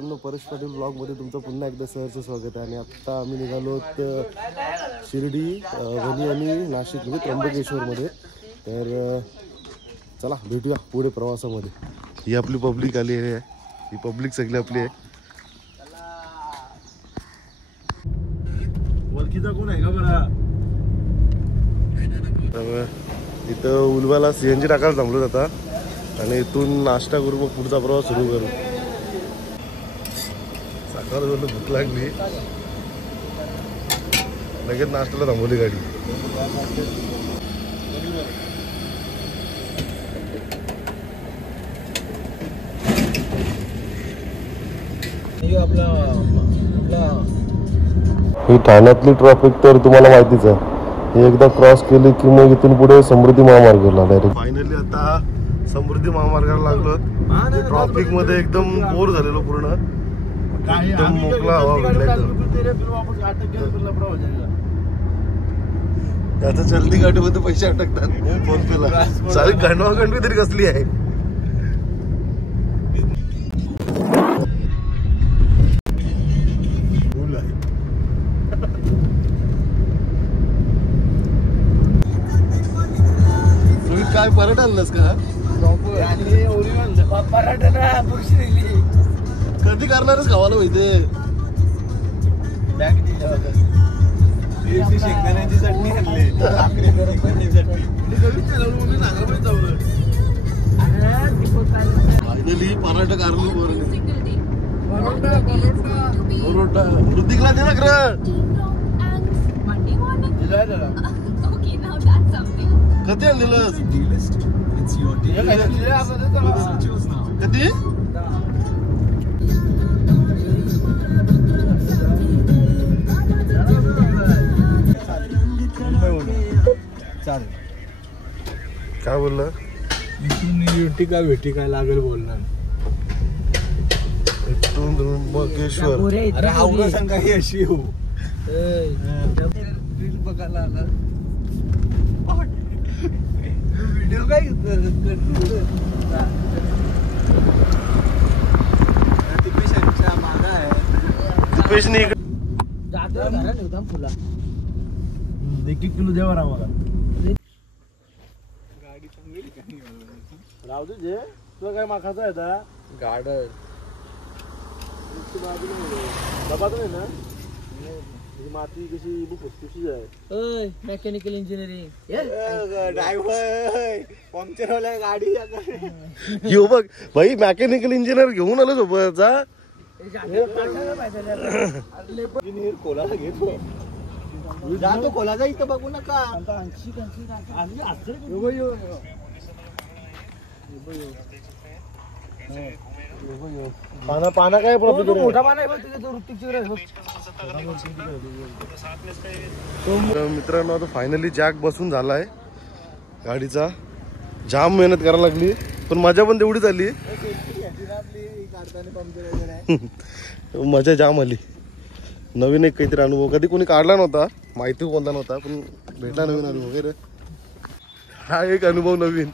मित्रांनो, परेश पाटील ब्लॉगमध्ये तुमचं पुन्हा एकदा सहर्ष स्वागत आहे. आणि आत्ता आम्ही निघालो शिर्डी, वणी आणि नाशिक म्हणजे त्र्यंबकेश्वरमध्ये. तर चला भेटूया पुढे प्रवासामध्ये. ही आपली पब्लिक आली आहे, ही पब्लिक सगळी आपली आहे. वरकीचा कोण आहे का बरं? इथं उलवाला CNG टाकायला थांबलो आता आणि इथून नाश्ता करू, मग पुढचा प्रवास सुरू करू. सकाळ भूक लागली, लगेच नाश्त्याला थांबवली गाडी. ही ठाण्यातली ट्रॅफिक तर तुम्हाला माहितीच आहे. हे एकदा क्रॉस केली की मग इथून पुढे समृद्धी महामार्गाला डायरेक्ट. फायनली आता समृद्धी महामार्गाला लागलो. ट्रॅफिक मध्ये एकदम बोर झालेलो पूर्ण. एकदम मोकळा हवा भेटला. आता चलती गाडीमध्ये पैसे अटकतात फोन पेला. सारी गणवागणवी तरी कसली आहे. काय पराठा आणलास का? कधी करणारच खावाला माहिती. शेंगदाण्याची चटणी आणली. फायनली पराठा कारलो. परोठा ऋतिकला दे ना खरं. कधी आणलेलं? कधी? काय बोलला? युटी का भेटी काय लागेल बोलणार. त्र्यंबकेश्वर. अरे हाव सांगा ही अशी हो बघायला आला. व्हिडिओ काय तिपेशांच्या मागा आहे. तिपेशनी फुला 1-1 किलो देवा आम्हाला. गाडी चांगली राहू दे. जे तुला काय माखायचं आहे आता गार्डन डबा तर नाही ना. माती कशी खुसखुशीच आहे. मेकॅनिकल इंजिनिअरिंग ड्रायव्हर पंक्चर वाल्या गाडी. यो बघ भाई, मेकॅनिकल इंजिनियर घेऊन आलो सोबतचा. कोलाला घेतो जातो. कोलाचा इथं बघू नका. पाना काय मोठा पाना मित्रांनो, आता फायनली जॅक बसून झालाय गाडीचा. जाम मेहनत करायला लागली, पण मजा पण तेवढीच आली. मजा जाम आली. नवीन एक काहीतरी अनुभव, कधी कोणी काढला नव्हता, माहिती कोणता नव्हता, पण भेटला नवीन अनुभव वगैरे. हा एक अनुभव नवीन.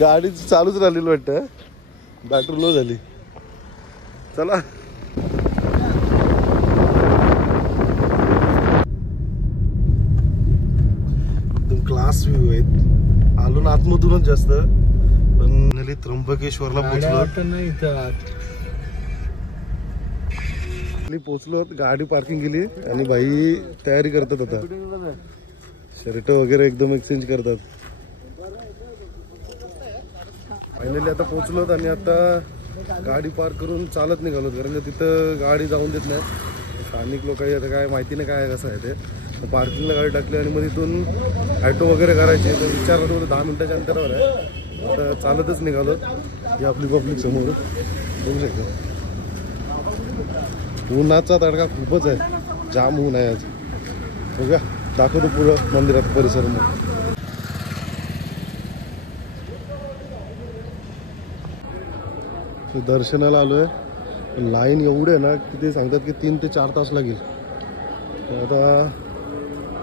गाडी चालूच राहिलेली वाटतं, बॅटरी लो झाली. चला एकदम क्लास व्ह्यू आहेत. आलो ना आतमधूनच जास्त, पण त्र्यंबकेश्वरला पोचलो. गाडी पार्किंग केली आणि भाई तयारी करतात आता. शर्ट वगैरे एकदम एक्सचेंज करतात. फायनली आता पोचलोत आणि आता गाडी पार्क करून चालत निघालो, कारण का तिथं गाडी जाऊन देत नाही. स्थानिक लोक आता काय माहिती नाही काय कसं आहे ते. पार्किंगला गाडी टाकली आणि मग तिथून ॲटो वगैरे करायची. तर विचारलं होतं 10 मिनिटाच्या अंतरावर आहे. आता चालतच निघालो. ही आपली पब्लिक समोर बघू शकतो. उन्हाचा तडका खूपच आहे, जाम ऊन आहे आज. बघा दाखवतो पुढं मंदिरात परिसर. मग दर्शनाला आलोय. लाईन एवढे आहे ना की ते सांगतात की 3 ते 4 तास लागेल. आता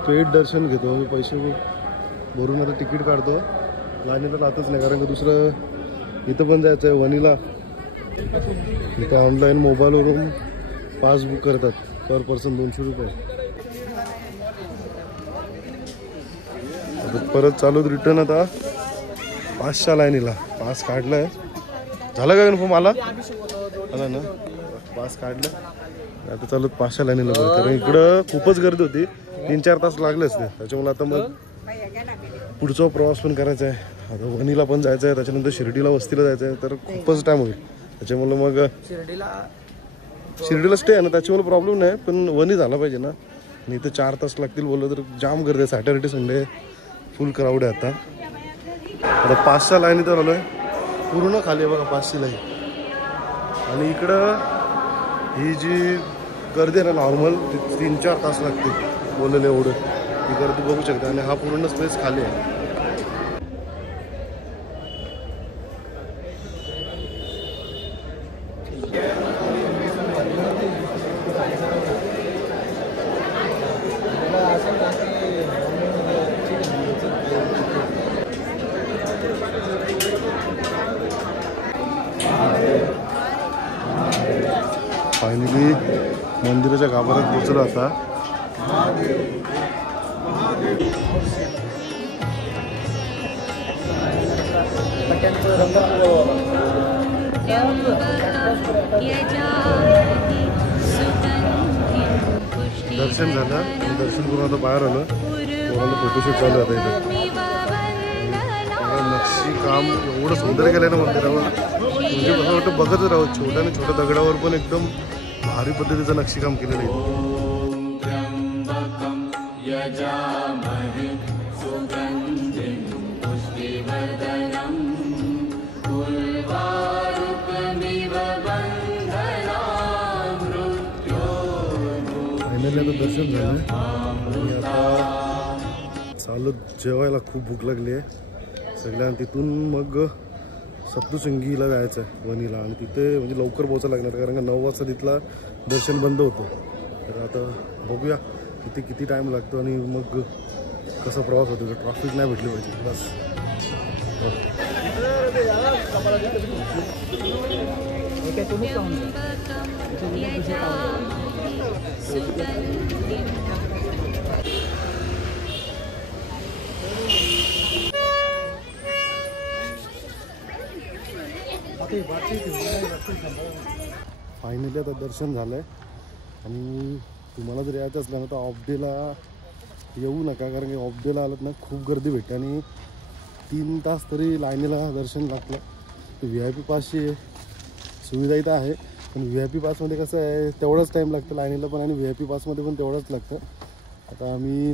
पेड दर्शन घेतो मी, पैसे भरून आता तिकीट काढतो. लाईनीला राहतच नाही, कारण का दुसरं इथं पण जायचं आहे वणीला. इथं ऑनलाईन मोबाईलवरून पास बुक करतात, पर पर्सन 200 रुपये. परत चालू रिटर्न आता पासच्या लाईनीला. पास काढलाय, झालं का कन्फर्म? आला ना पास काढलं. आता चालू पासच्या लाईनीला, कारण इकडं खूपच गर्दी होती, 3-4 तास लागले असते. त्याच्यामुळे आता मग पुढचा प्रवास पण करायचा आहे. आता वणीला पण जायचं आहे, त्याच्यानंतर शिर्डीला वस्तीला जायचं आहे, तर खूपच टाईम होईल. त्याच्यामुळे मग शिर्डीला स्टे आहे ना, त्याच्यामुळे प्रॉब्लेम नाही, पण वणी झाला पाहिजे ना. आणि इथं 4 तास लागतील बोललं तर जाम गर्दी आहे. सॅटर्डे संडे फुल क्राऊड आहे. आता पासच्या लाईन इथं आलो आहे, पूर्ण खाली आहे बघा पासची लाईन. आणि इकडं ही जी गर्दी आहे ना नॉर्मल, 3-4 तास लागतील बोललेलं एवढं. ही गर्दी बघू शकता. आणि हा पूर्ण स्पेस खाली आहे. फायनली मंदिराच्या गाभाऱ्यात पोहोचलो आता. दर्शन झालं, दर्शन करून आता बाहेर आलं. कोणाला फोटोशूट चालू आहे आता इथं. नक्षी काम एवढं सुंदर केलं ना मंदिरावर, म्हणजे असं वाटतं बघतच राहू. छोट्या आणि छोट्या दगडावर पण एकदम भारी पद्धतीचं नक्षीकाम केलेलं आहे. फायनली आता दर्शन झालं आणि आता चालत जेवायला खूप भूक लागली आहे सगळ्यांना. तिथून मग सप्तशृंगीला जायचं आहे वणीला. आणि तिथे म्हणजे लवकर पोहोचायला लागणार, कारण का 9 वाजता तिथला दर्शन बंद होतं. तर आता बघूया तिथे किती टाईम लागतो आणि मग कसा प्रवास होतो. ट्रॅफिक नाही भेटली पाहिजे बस. फायनली आता दर्शन झालंय. आणि तुम्हाला जर यायचं असलं ना तर ऑफ डेला येऊ नका, कारण की ऑफ डेला आलं ना खूप गर्दी भेटते आणि 3 तास तरी लाईनीला दर्शन लागलं. VIP पासची सुविधा इथं आहे, पण VIP पासमध्ये कसं आहे तेवढाच टाईम लागतं लाईनीला पण, आणि VIP पासमध्ये पण तेवढंच लागतं. आता आम्ही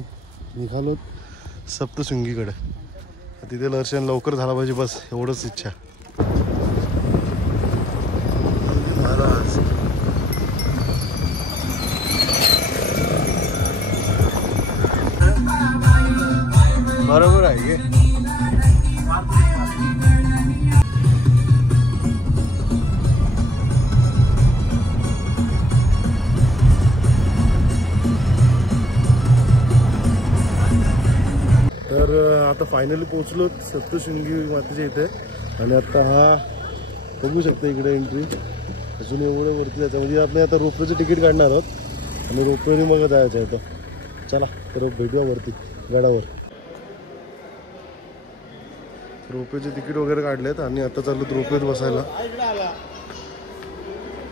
निघालो सप्तशृंगीकडे. तिथे दर्शन लवकर झालं पाहिजे बस, एवढंच इच्छा. बरोबर आहे. तर आता फायनली पोहोचलो सप्तशृंगी मातेच्या इथे. आणि आता हा बघू शकता इकडे एंट्री. अजून एवढं वरती जायचं, म्हणजे आपण आता रोपवेचं तिकीट काढणार आहोत आणि रोपवेने मग जायचं आहे. तर चला तर भेटूया वरती गडावर. रोपवेचे तिकीट वगैरे काढलेत आणि आता चालू रोपवेत बसायला.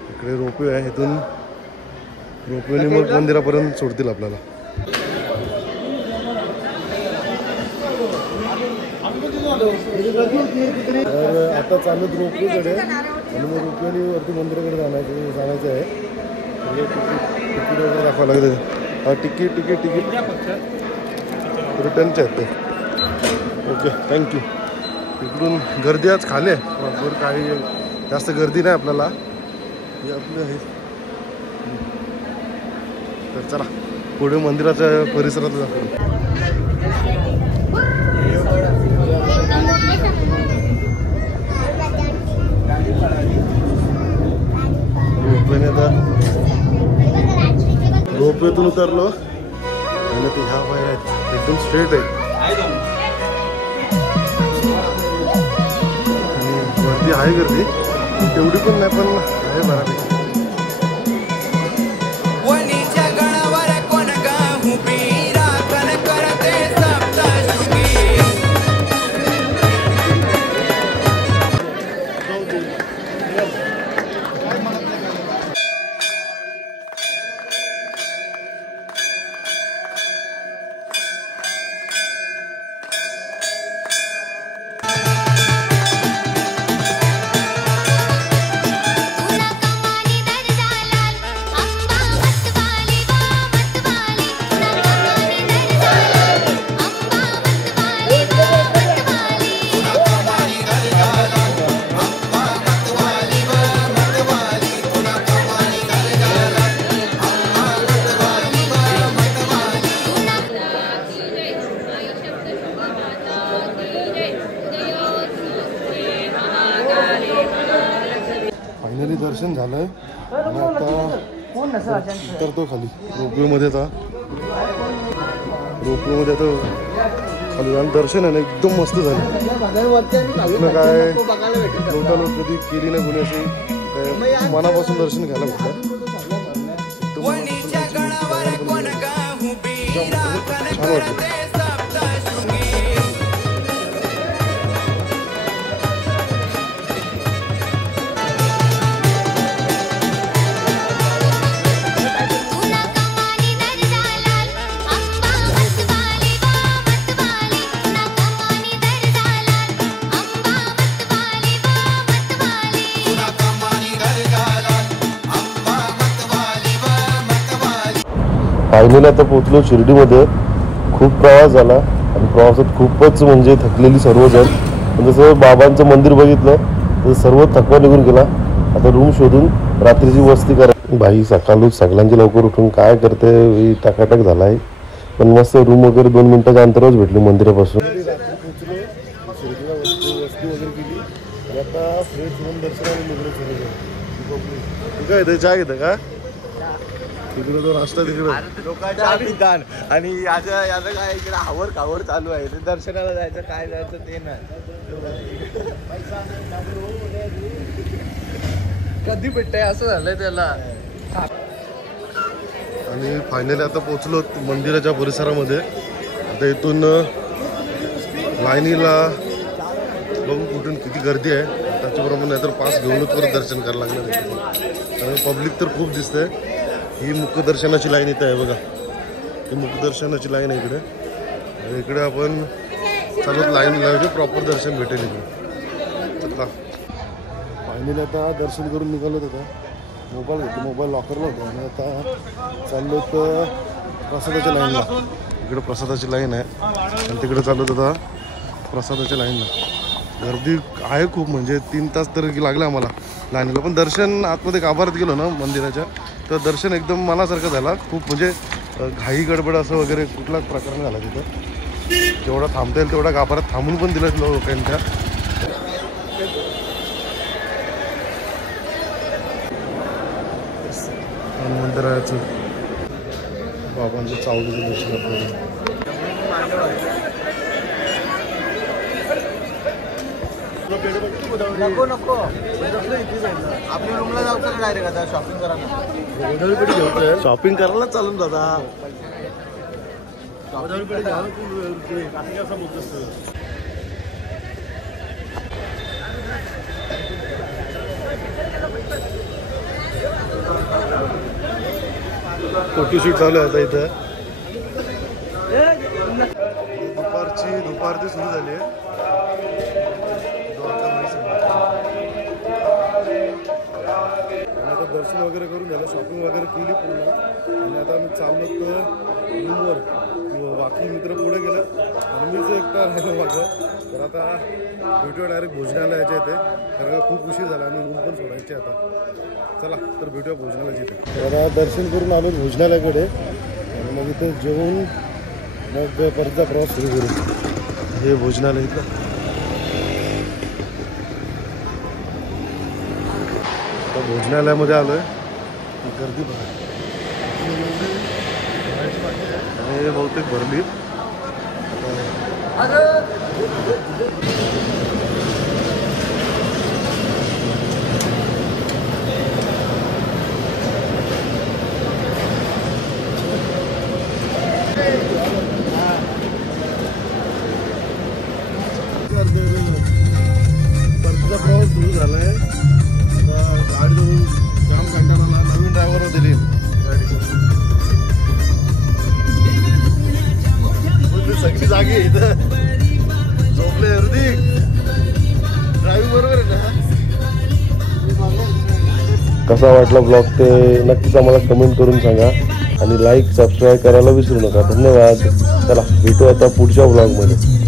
इकडे रोपवे आहे, इथून रोपवेने मग मंदिरापर्यंत सोडतील आपल्याला. तर आता चालूत रोपवेकडे आणि मग रोपवेने वरती मंदिराकडे जायचं आहे. तिकीट वगैरे दाखवावं लागतं. हा तिकीट रिटर्नचे आहेत ते. Okay thank you. इकडून गर्दी आज खाली आहे प्रॉपर, काही जास्त गर्दी नाही आपल्याला. हे आपलं आहे. तर चला पुढे मंदिराच्या परिसरात जातो. रोपवेने आता रोपवेतून उतरलो आणि ते ह्या बाहेर आहेत एकदम स्ट्रेट आहे. गर्दी आहे, गर्दी तेवढी पण नाही, पण आहे बऱ्यापैकी. वनीच्या गणावर कोण गाहू बीरा कण करते सप्तशृंगी. फायनली दर्शन झालंय आणि आता उतरतो खाली रोपवेमध्ये. आता रोपवेमध्ये आता खाली आणि दर्शन आहे ना एकदम मस्त झालं. काय लोटालोट कधी केली नाही कोणी अशी, मनापासून दर्शन घ्यायला भेटलं. वनीच्या गणावर कोण गाहू बीरा कण छान वाटलं. करते सप्तशृंगी. फायनली आता पोहोचलो शिर्डीमध्ये. खूप प्रवास झाला आणि प्रवासात खूपच म्हणजे थकलेली सर्वजण. जसं बाबांचं मंदिर बघितलं तर सर्व थकवा निघून गेला. आता रूम शोधून रात्रीची वस्ती करा. बाई सकाळूच सगळ्यांची लवकर उठून काय करते टाकाटाक झाला आहे, पण मस्त रूम वगैरे 2 मिनिटाच्या अंतरावरच भेटली मंदिरापासून. काय चहा घेतं का तिकडे तो नाश्ता तिकडे लोकांच्या अभिदान आणि याचं काय इकडे आवड खावड चालू आहे. दर्शनाला जायचं काय जायचं ते नाही. कधी भेटतंय असं झालंय त्याला. आणि फायनली आता पोहोचलो मंदिराच्या परिसरामध्ये. आता इथून लाईनीला बघू कुठून किती गर्दी आहे, त्याच्याप्रमाणे नाहीतर पास घेऊनच परत दर्शन करायला लागलं. कारण पब्लिक तर खूप दिसतंय. ही मुखदर्शनाची लाईन इथं आहे बघा, ही मुखदर्शनाची लाईन आहे इकडे. आणि इकडे आपण चालत लाईन लावायची, प्रॉपर दर्शन भेटेल इकडे. चला फायनली आता दर्शन करून निघालो होतं. मोबाईल घेतो, मोबाईल लॉकरला होतो आणि आता चाललो तर प्रसादाच्या लाईनला. इकडे प्रसादाची लाईन आहे आणि तिकडे चाललो होता प्रसादाच्या लाईनला. गर्दी आहे खूप, म्हणजे 3 तास तर लागले आम्हाला लाईनीला. पण दर्शन आतमध्ये गाभारात गेलो ना मंदिराच्या, तर दर्शन एकदम मनासारखं झाला. खूप म्हणजे घाई गडबड असं वगैरे कुठलाच प्रकार नाही झाला तिथं. जेवढा थांबता येईल तेवढा गाभारात थांबून पण दिलं लोकांच्या. मंदिराचं बाबांचं चावडीचं दर्शन आपल्याला. नको नको आपल्या रूमला जाऊ डायरेक्ट आता शॉपिंग करायला. शॉपिंग करायला चालून दादा. फोटोशूट चालू आहे आता इथं. दुपारची सुरू झाली आहे. आता दर्शन वगैरे करून झालं, शॉपिंग वगैरे केली पूर्ण. आणि आता आम्ही चाललो तर रूमवर. बाकी मित्र पुढे गेलं आणि मीच एकटा राहिलो मागं. तर आता भेटूया डायरेक्ट भोजनालयाच्या इथे, कारण का खूप उशीर झाला आणि रूम पण सोडायचे आता. चला तर भेटूया भोजनालयाच्या इथे. आता दर्शन करून आलो भोजनालयाकडे आणि मग इथे जेवून मग परतचा प्रवास सुरू करू. हे भोजनालय इथलं. आता भोजनालयामध्ये आलोय. गर्दी बघा आणि बहुतेक भरली. मागे इथं झोपले हृदिक ड्रायव्हिंग बरोबर आहे ना. कसा वाटला ब्लॉग ते नक्कीच आम्हाला कमेंट करून सांगा आणि लाईक सबस्क्राईब करायला विसरू नका. धन्यवाद. चला भेटू आता पुढच्या ब्लॉगमध्ये.